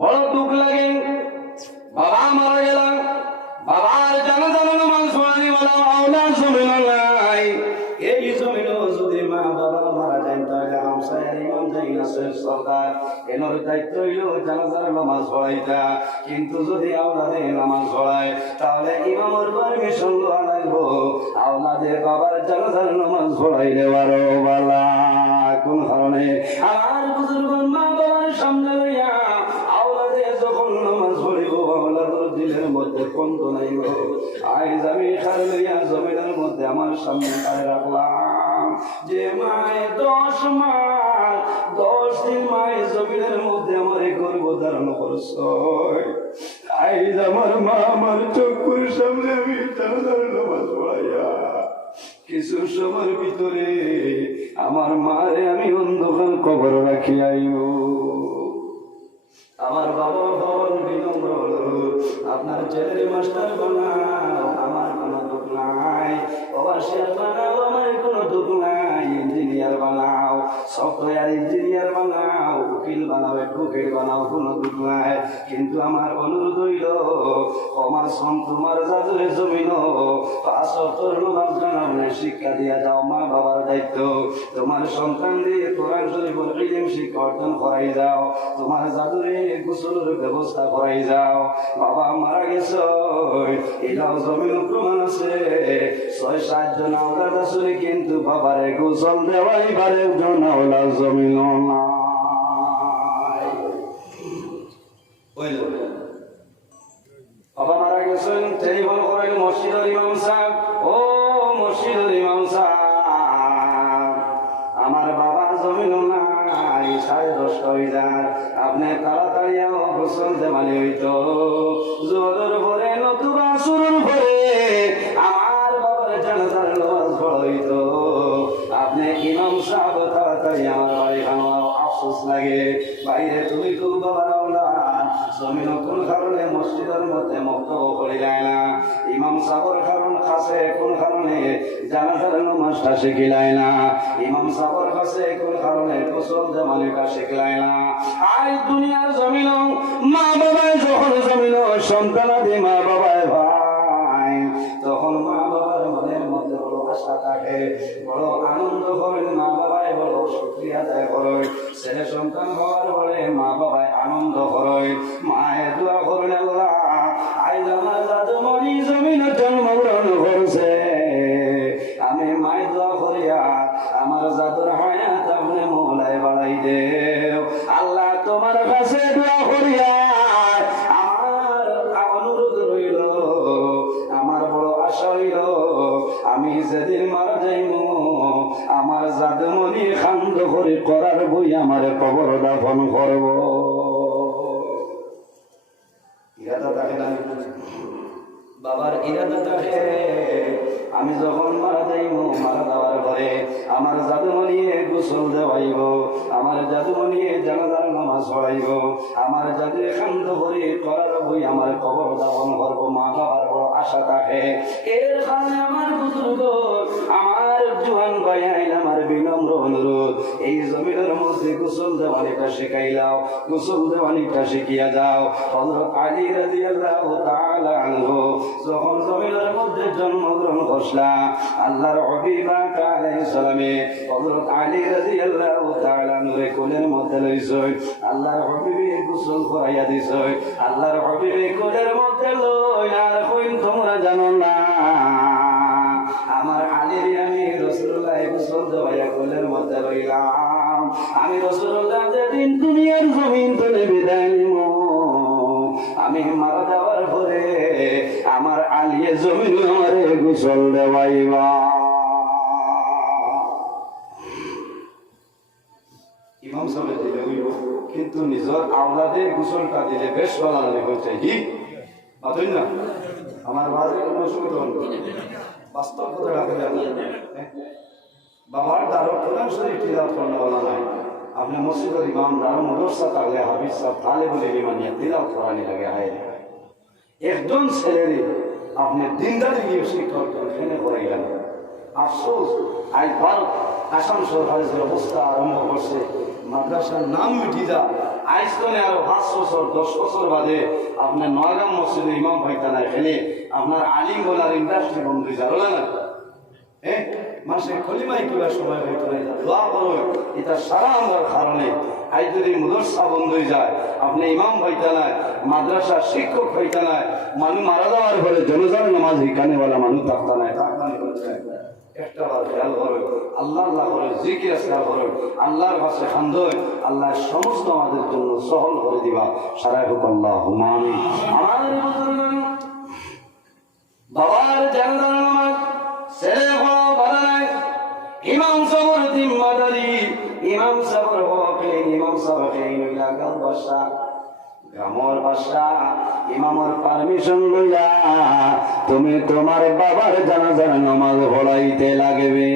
বড় দুঃখ লাগে। বাবা মারা গেলাম, বাবার জানাজার নামাজ পড়ানি বলা আওলাদ জমিন নাই। এই জমিনও যদি মা বাবা মারা যায় তাহলে আমসায়ের ইমাম যাই না সরকার এনার দায়িত্ব হইল জানাজার নামাজ পড়াইতা। কিন্তু যদি আওলাদে নামাজ পড়ায় তাহলে ইমামের পারমিশন লওয়া লাগবো। আওলাদে বাবার জানাজার নামাজ পড়াইলে আরো বালা। কোন কারণে আমার বুজুর্গ মা বাবার সামনে লইয়া আওলাদে যখন নামাজ পড়িব আওলাদের দিলের মধ্যে কন্ত নাইব। আজ আমি খার লইয়া জমিনের মধ্যে আমার সামনে খাড়ে রাখলাম যে মায়ে 10 মাস 10 দিন মায়ে জমিনের মধ্যে আমার গর্ভ ধারণ করছ। আজ আমার মা আমার চক্ষুর সামনে আমি জানাজার নামাজ পড়াইয়া কিছু সময়ের ভিতরে আমার মারে আমি অন্ধকার কবর রাখি আইব। আমার বাবা বল বিনম্র আপনার ছেলের মাস্টার বানাও, আমার কোনো দুঃখ নাই। ওভারসিয়ার বানাও, আমার কোনো দুঃখ নাই। ইঞ্জিনিয়ার বানাও, সফটওয়্যার ইঞ্জিনিয়ার বানাও, উকিল বানাও, অ্যাডভোকেট বানাও, কোনো দুঃখ নাই। কিন্তু আমার অনুরোধ হইল আমার তোমার জাদুরে জমিন 5 ওয়াক্তের নামাজ জানামনে শিক্ষা দিয়া যাও। মা বাবার দায়িত্ব। তোমার সন্তান দিয়ে কোরআন শরীফের ইলম শিক্ষা অর্জন করাই যাও। তোমার জাদুরে গোসলের ব্যবস্থা করাই যাও। বাবা মারা গেছ এটাও জমিন প্রমাণ আছে। 6-7 জন আওলাদ আছে কিন্তু বাবারে গোসল দেওয়াই বারে জন আওলাদ জমিন নাই। বাবা মারা গেছেন টেলিফোন করেন মসজিদের ইমাম সাহেব, ও মসজিদের ইমাম সাহেব আমার বাবা জমিন নাই, 10:30 হয়ে যায়। আপনি তাড়াতাড়ি গোসল দেওয়ানি হইতো জোরের পরে নতুবা আসরের পরে আমার বাবার জানাজার নামাজ পড়াইতো। আপনি ইমাম সাহেব তাড়াতাড়ি আমার বাড়ি খাওয়া আফসোস লাগে। বাইরে তুমি তো বাবার আওলাদ, জমিন কোন কারণে মসজিদের মধ্যে মক্তব্য করিলাই না। ইমাম সাহেবের কারণ কাছে কোন কারণে জানাজার নামাজটা শিখিলাই না। ইমাম সাহেবের কাছে কোন কারণে গোসল দেওয়ানিটা শিখলাই না। আজ দুনিয়ার জমিন মা বাবায় যখন জমিন সন্তানাদি মা বাবায় ভাই, তখন মা বাবার মনের মধ্যে বড় আশা থাকে, বড় আনন্দ করেন। মা বাবায় বড় শুকরিয়া আদায় করেন। ছেলে সন্তান হওয়ার পরে মা বাবায় আনন্দ করেন। মায়ের দোয়া করেন আল্লাহ আজ আমার দাদুমণি জমিনে জন্মগ্রহণ করছে। আমি মায়ের দোয়া করিয়া আমার জাদুর হায়াত আপনি মৌলায় বাড়াই দেও। আল্লাহ তোমার কাছে দোয়া করিয়া আমার অনুরোধ রইল, আমার বড় আশা হইল আমি যেদিন মারা যাইব আমার জাদুমণি খান্দ করে করার বই আমার কবর দাফন করব। ইরাদা থাকে না বাবার, ইরাদা থাকে। আমি যখন মারা যাইব মারা যাওয়ার পরে আমার জাদুমণি গোসল দেওয়াইব, আমার জাদুমণি জানাজার নামাজ পড়াইব, আমার জাদু খান্দ করে করার বই আমার কবর দাফন করব। মা বাবার বড় আশা থাকে। এর কারণে আমার বুজুর্গ আমার জোয়ান ভাই আইন আমার বিনম্র অনুরোধ এই জমিনের মধ্যে গোসল দেওয়ানিটা শিখাইলাও, গোসল দেওয়ানিটা শিখিয়া যাও। হযরত আলী রাদিয়াল্লাহু তাআলা আনহু যখন জমিনের মধ্যে জন্মগ্রহণ করলা আল্লাহর হাবিব আলাইহিস সালামে হযরত আলী রাদিয়াল্লাহু তাআলা নূরে কোলের মধ্যে লইছই। আল্লাহর হাবিবে গোসল করাইয়া দিছই। আল্লাহর হাবিবে কোলের মধ্যে লই আর কইন তোমরা জানো না আমার আলীর আমি রাসূলুল্লাহ গোসল দেওয়াইয়া কোলের মধ্যে লইলাম। আমি রাসূলুল্লাহ যেদিন দুনিয়ার জমিন থেকে বিদায় নিব আমি মারা যাওয়ার পরে আমার আলিয়ে জমিন আমারে গোসল দেওয়াইবা। ইমাম সাহেব দিলে হইব কিন্তু নিজের আওলাদে গোসলটা দিলে বেশ ভালো হয়েছে। কি পাতই না আমার বাজে কোনো অসুবিধা হল বাস্তব কথা রাখে বাবার দ্বারা কোরআন শরীফ তিলাওয়াত করানো নাই। আপনি মসজিদের ইমাম দ্বারা মদরসা থাকলে হাফিজ সাহেব তালে বলে ইমানিয়া তিলাওয়াত করানি লাগে। হায় একজন ছেলের আপনি দিনদারি গিয়ে শিক্ষক এখানে করাইলেন। আফসোস আজ ভারত আসাম সরকারের অবস্থা আরম্ভ করছে মাদ্রাসার নাম মিটি যা আইস তো আরো 5 বছর 10 বছর বাদে আপনার নয়গাম মসজিদে ইমাম ভাইতা না এখানে আপনার আলিম বলার ইন্ডাস্ট্রি বন্ধ হয়ে যাবে না হ্যাঁ মাসে খলিমাই কিবা সময় হইতো না দোয়া করো এটা সারা আমার কারণে আজ যদি মুদরসা বন্ধ হয়ে যায় আপনি ইমাম হইতা নাই মাদ্রাসার শিক্ষক হইতা নাই মানুষ মারা যাওয়ার পরে জনজার নামাজ হিকানেওয়ালা মানুষ থাকতা নাই একটা বার খেয়াল করো আল্লাহ আল্লাহ করে জিকির খেয়াল করো আল্লাহর কাছে খান্দয় আল্লাহ সমস্ত আমাদের জন্য সহল করে দিবা সারাই হোক আল্লাহ হুমানি আমার বাবার জানাজার নামাজ ছেলে হওয়া ভালো নাই ইমাম সাবর জিম্মাদারি ইমাম সাবর হকে ইমাম সাবকে ইলাকার বাসা গ্রামর বাসা ইমামর পারমিশন লইয়া তুমি তোমার বাবার জানাজার নামাজ পড়াইতে লাগবে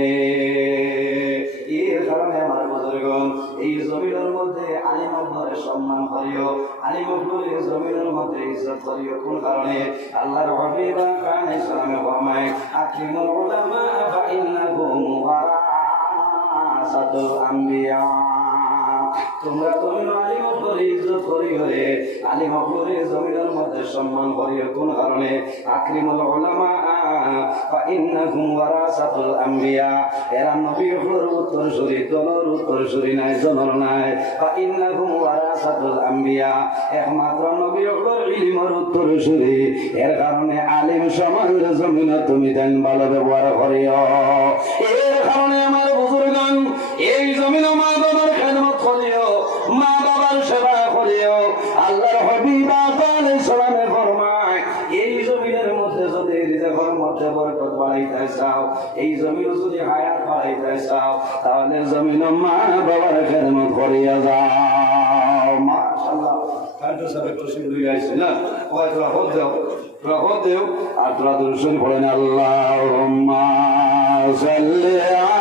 এর কারণে আমার বুজুর্গণ এই জমিনের মধ্যে আলিম আল্লাহর সম্মান করিও আলিম আল্লাহর জমিনের মধ্যে ইজ্জত করিও কোন কারণে আল্লাহর হাবিব আলাইহিস সালামে ফরমায় আকরিমুল উলামা ফা ইন্নাহুম ওয়ারাসাতুল আম্বিয়া তোমরা আলিম আল্লাহর ইজ্জত করিও রে আলিম আল্লাহর জমিনের মধ্যে সম্মান করিও কোন কারণে আকরিমুল উলামা ফা ইন্নাহুম ওয়ারাসাতুল আম্বিয়া এরা নবীর উত্তরসূরি দলর উত্তরসূরি নাই জনর নাই ফা ইন্নাহুম ওয়ারাসাতুল আম্বিয়া একমাত্র নবী হলোর ইলমের উত্তরসূরি এর কারণে আলিম সমাজের জমিনে তুমি দেন ভালো ব্যবহার করিও এর কারণে আমার বুজুর্গণ এই জমিনে মা বাবার খেদমত করিও মা বাবার সেবা করিও আল্লাহর হাবিব আলাইহিস সালামে ফরমায় এই জমিনের মধ্যে যদি রিজিকের মধ্যে বরকত বাড়াইতে চাও এই জমিন যদি হায়াত বাড়াইতে চাও তাহলে জমিন মা বাবার খেদমত করিয়া যাও মাশাআল্লাহ কান্টো সাহেব তসবিহ লই আইছে না ওই তোরা হদ দেও আর তোরা দুরূদ পড়েন আল্লাহুম্মা সাল্লি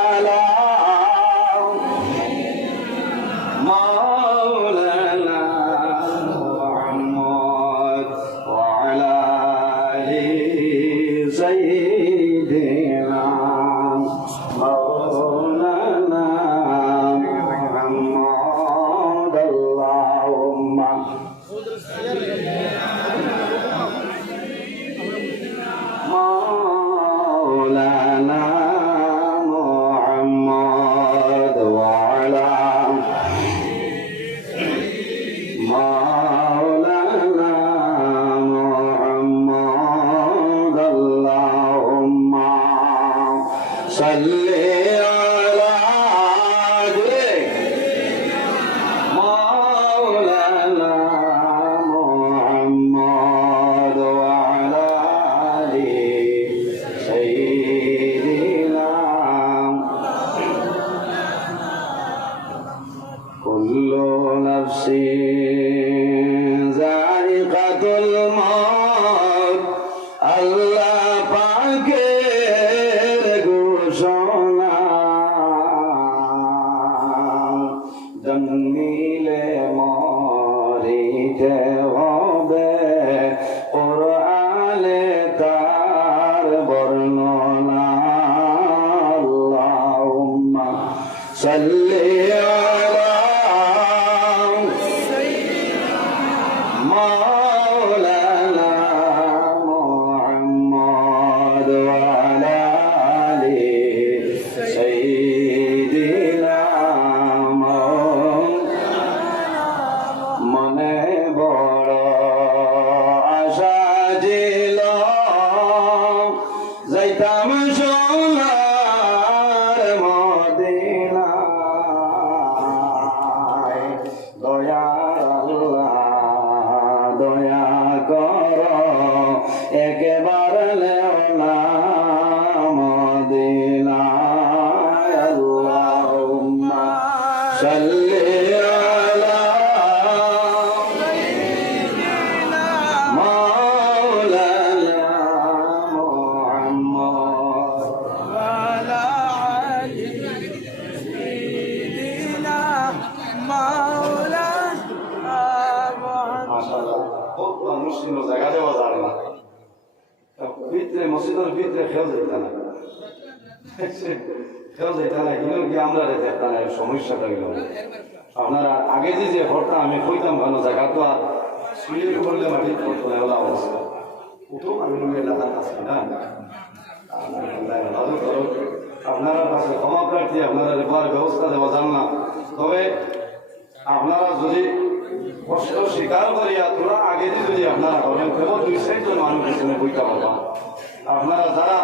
আলা مولانا محمد وعلى آل سيدنا مولانا محمد اللهم مولانا محمد وعلى مولانا محمد اللهم صل على مولانا محمد وعلى آل سيدنا كل نفس ذائقة الموت আল্লাহ পাকের ঘোষণা জন্মিলে মরিতে হবে কোরআনে তার বর্ণনা আল্লাহুম্মা সাল্লি مولانا محمد وعلى آل سيدنا মনে বড় আশা ছিল যাইতাম সোনার মদিনায় দয়ার আল্লাহ দয়া কর একেবারে লেওনা মদিনায় আল্লাহুম্মা সাল্লি আলা মাওলানা মুহাম্মদ ওয়ালা আলি সাইয়্যিদিনা মাওলানা মাশাআল্লাহ খুব মুসলিম জায়গা দেওয়া যায় না ভিতরে মসজিদের ভিতরে খেয়াল যেত না খেয়াল যেত না কিন্তু কি আমরা দেখতাম সমস্যাটা গেল আপনারা আগে যে ভরটা আমি কইতাম ভালো জায়গা তো আর শুয়ে করলে মাটি করতো না ওলা অবস্থা প্রথম আমি এলাকার কাছে না আপনারা কাছে ক্ষমা প্রার্থী আপনারা রেপার ব্যবস্থা দেওয়া যান না তবে আপনারা যদি কষ্ট স্বীকার করিয়া তোরা আগে যদি আপনারা করেন কেবল 2-4 জন মানুষ পিছনে বইতে পারবা আপনারা যারা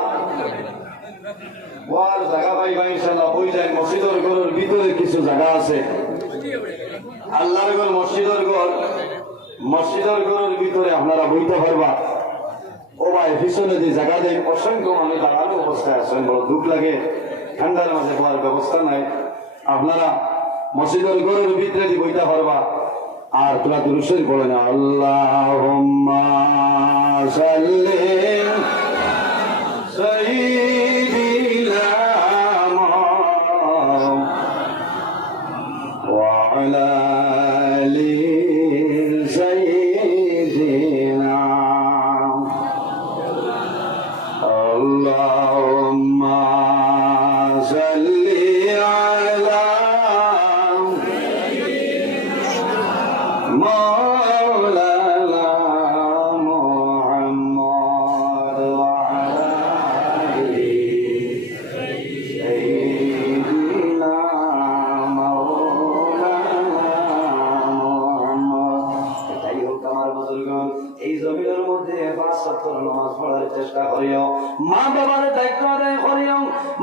ওয়ার জায়গা পাইবা ইনশাআল্লাহ বই যায় মসজিদের ঘরের ভিতরে কিছু জায়গা আছে আল্লাহর ঘর মসজিদের ঘরের ভিতরে আপনারা বইতে পারবা ও ভাই পিছনে যে জায়গা দেয় অসংখ্য মানুষ দাঁড়ানো অবস্থায় আছেন বড় দুঃখ লাগে ঠান্ডার মাঝে হওয়ার ব্যবস্থা নাই আপনারা মসজিদের ঘরের ভিতরে যে বইতে পারবা আর তোরা দুরুশরীফ পড়ে না আল্লাহুম্মা সাল্লি সাইয়্যিদিনা ওয়া আলা আলি সাইয়্যিদিনা আল্লাহুম্মা সাল্লি আলা مولانا محمد وعلى آله سيدنا مولانا محمد তাই হোক আমার বুজুর্গগণ এই জমিনের মধ্যে 5 ওয়াক্ত নামাজ পড়ার চেষ্টা করিও মা বাবার দায়িত্ব আদায় করিও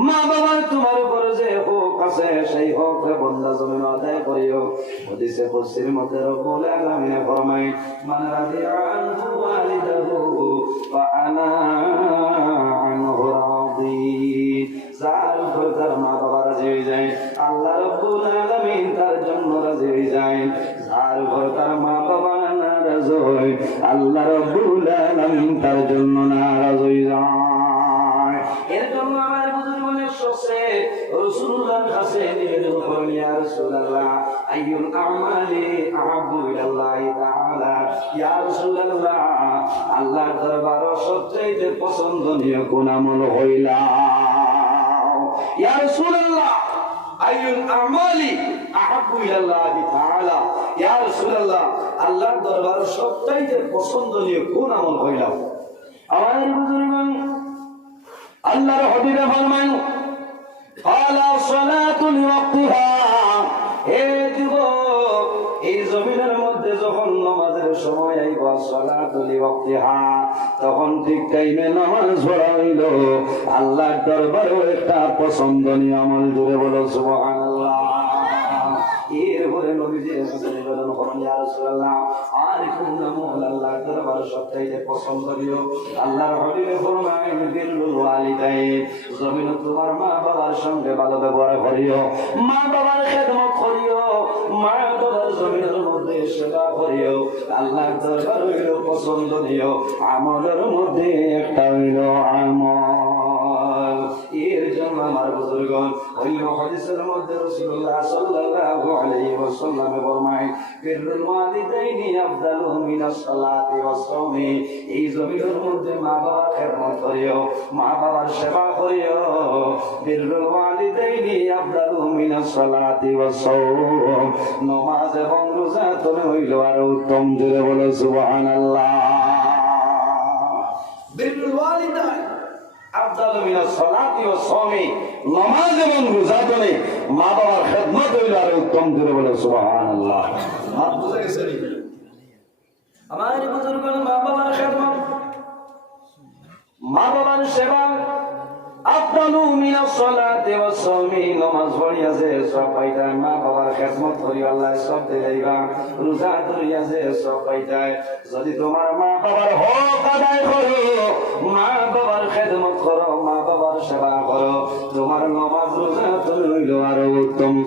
মা বাবার তোমার উপর যে হক আছে সেই হক বন্দা জমিন আদায় করিও হাদিসে কুদসির মধ্যে রব্বুল আলামিন ফরমায় মান রাদিয়া আনহু ওয়ালিদাহু ওয়া আনা আনহু রাদি যার উপর তার মা বাবা রাজি হয়ে যায় আল্লাহ রব্বুল আলামিন তার জন্য রাজি হয়ে যায় যার উপর তার মা বাবা নারাজ হয় আল্লাহ রব্বুল আলামিন তার জন্য নারাজ হয়ে যায় এর জন্য আমার বুজুর্গদের সবচেয়ে রাসূলুল্লাহর কাছে নিবেদন করেন ইয়া রাসূলুল্লাহ আইয়ুল আমালি আহাব্বু ইলাল্লাহি তাআলা ইয়া রাসূলুল্লাহ আল্লাহর দরবারে সবচেয়ে পছন্দনীয় কোন আমল হইলা ইয়া রাসূলুল্লাহ আইয়ুল আমালি আহাব্বু ইলাল্লাহি তাআলা ইয়া রাসূলুল্লাহ আল্লাহর দরবারে সবচেয়ে পছন্দনীয় কোন আমল হইলা আমার বুজুর্গগণ আল্লাহর হাবিবে ফরমান ক্বালা সালাতু লিওয়াক্তিহা হে যুবক এই জমিনের মধ্যে যখন নামাজের সময় আইবা সালাতু লিওয়াক্তিহা তখন ঠিক টাইমে নামাজ পড়া হইল আল্লাহর দরবারে একটা পছন্দনীয় আমল জুড়ে বলো সুবহানাল্লাহ এরপরে নবীজি নিবেদন করেন ইয়া রাসূলুল্লাহ আর কোন আমল আল্লাহর দরবারে সবচেয়ে পছন্দনীয় আল্লাহর হাবিবে ফরমায় বিরুল ওয়ালিদাইন জমিন তোমার মা বাবার সঙ্গে ভালো ব্যবহার করিও মা বাবার খেদমত করিও মা বাবার জমিনের মধ্যে সেবা করিও আল্লাহর দরবারে হইল পছন্দনীয় আমলের মধ্যে একটা হইল আমল এর জন্য আমার বুজুর্গগণ ওই হাদিসের মধ্যে রাসূলুল্লাহ সাল্লাল্লাহু আলাইহি ওয়াসাল্লাম ফরমায় বিরুল ওয়ালিদাইনি আফদালু মিনাস সালাতি ওয়াস সাওমি এই জমিনের মধ্যে মা বাবার খেদমত করিও মা বাবার সেবা করিও বিরুল ওয়ালিদাইনি আফদালু মিনাস সালাতি ওয়াস সাওম নামাজ এবং রোজা তুমি হইল আর উত্তম জোরে বলো সুবহানাল্লাহ বিরুল ওয়ালিদাইন আফদালু মিনাস সালাতি ওয়াস সাওমি নামাজ এবং রোজা তুমি মা বাবার খেদমত হইল আর উত্তম জোরে বলো সুবহানাল্লাহ মাপ বুঝা গেছে নি আমার বুজুর্গগণ মা বাবার খেদমত মা বাবার সেবা আফদালু মিনাস সালাতি ওয়াস সাওমি নামাজ পড়িয়া যে সব পাইতা মা বাবার খেদমত করি আল্লাহ সব দেইবা রোজা ধরিয়া যে সব পাইতা যদি তোমার মা বাবার হক আদায় করো মা বাবার খেদমত করো মা বাবার সেবা করো তোমার নামাজ রোজা হইল আর উত্তম